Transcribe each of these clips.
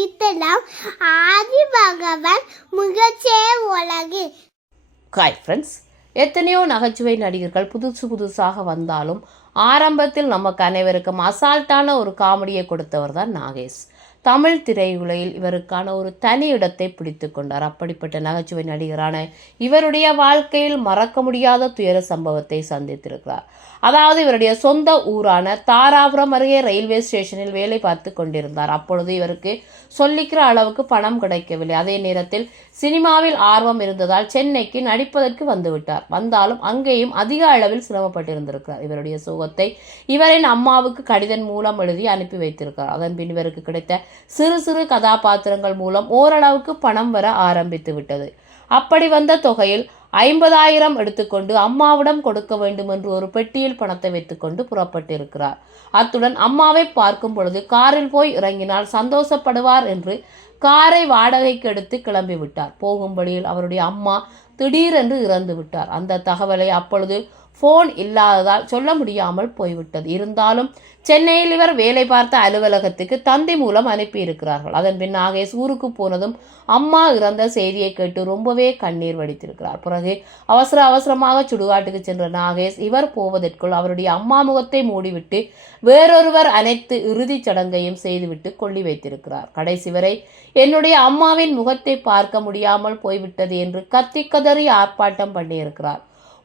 அளித்தலாம் ஆதி பகவான் முகச்சே உலகு hi friends எத்தனையோ நகைச்சுவை நடிகர்கள் புதுசு புதுசாக வந்தாலும் ஆரம்பத்தில் நமக்கு அனைவருக்கும் அசால்ட்டான ஒரு காமெடியை கொடுத்தவர் தான் நாகேஷ். தமிழ் திரையுலகில் இவருக்கான ஒரு தனி இடத்தை பிடித்து கொண்டார். அப்படிப்பட்ட நகைச்சுவை நடிகரான இவருடைய வாழ்க்கையில் மறக்க முடியாத துயர சம்பவத்தை சந்தித்திருக்கிறார். அதாவது இவருடைய சொந்த ஊரான தாராபுரம் அருகே ரயில்வே ஸ்டேஷனில் வேலை பார்த்து கொண்டிருந்தார். அப்பொழுது இவருக்கு சொல்லிக்கிற அளவுக்கு பணம் கிடைக்கவில்லை. அதே நேரத்தில் சினிமாவில் ஆர்வம் இருந்ததால் சென்னைக்கு நடிப்பதற்கு வந்துவிட்டார். வந்தாலும் அங்கேயும் அதிக அளவில் சிரமப்பட்டிருந்திருக்கிறார். இவருடைய சோகத்தை இவரின் அம்மாவுக்கு கடிதம் மூலம் எழுதி அனுப்பி வைத்திருக்கிறார். அதன் பின் இவருக்கு கிடைத்த சிறு சிறு கதாபாத்திரங்கள் மூலம் ஓரளவுக்கு பணம் வர ஆரம்பித்து விட்டது. அப்படி வந்த தொகையில் ஐம்பதாயிரம் எடுத்துக்கொண்டு அம்மாவிடம் கொடுக்க வேண்டும் என்று ஒரு பெட்டியில் பணத்தை வைத்துக்கொண்டு புறப்பட்டிருக்கிறார். அத்துடன் அம்மாவை பார்க்கும் பொழுது காரில் போய் இறங்கினால் சந்தோஷப்படுவார் என்று காரை வாடகைக்கு எடுத்து கிளம்பி விட்டார். போகும் வழியில் அவருடைய அம்மா திடீரென்று இறந்து விட்டார். அந்த தகவலை அப்பொழுது ஃபோன் இல்லாததால் சொல்ல முடியாமல் போய்விட்டது. இருந்தாலும் சென்னையில் இவர் வேலை பார்த்த அலுவலகத்துக்கு தந்தி மூலம் அனுப்பியிருக்கிறார்கள். அதன் பின் நாகேஷ் ஊருக்கு போனதும் அம்மா இறந்த செய்தியை கேட்டு ரொம்பவே கண்ணீர் வடித்திருக்கிறார். பொழுது அவசர அவசரமாக சுடுகாட்டுக்கு சென்ற நாகேஷ் இவர் போவதற்குள் அவருடைய அம்மா முகத்தை மூடிவிட்டு வேறொருவர் அனைத்து இறுதிச் சடங்கையும் செய்துவிட்டு கொள்ளி வைத்திருக்கிறார். கடைசி வரை என்னுடைய அம்மாவின் முகத்தை பார்க்க முடியாமல் போய்விட்டது என்று கத்தி கதறி ஆர்ப்பாட்டம் பண்ணியிருக்கிறார்.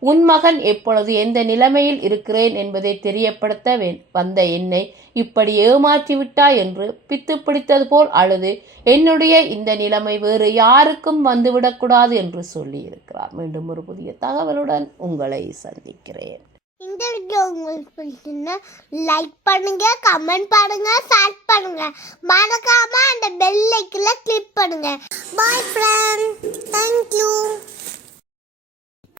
உன் மகன் எப்பொழுது எந்த நிலைமையில் இருக்கிறேன் என்பதை தெரியப்படுத்த வந்த என்னை இப்படி ஏமாற்றிவிட்டா என்று பித்து பிடித்தது போல் அழுது என்னுடைய இந்த நிலைமை வேறு யாருக்கும் வந்துவிடக்கூடாது என்று சொல்லியிருக்கிறார். மீண்டும் ஒரு புதிய தகவலுடன் உங்களை சந்திக்கிறேன். இந்த வீடியோ உங்களுக்கு பிடிச்சிருந்தா லைக் பண்ணுங்க கமெண்ட் பண்ணுங்க ஷேர் பண்ணுங்க. மறக்காம அந்த பெல் ஐக்கில் கிளிக் பண்ணுங்க. பாய் ஃப்ரெண்ட்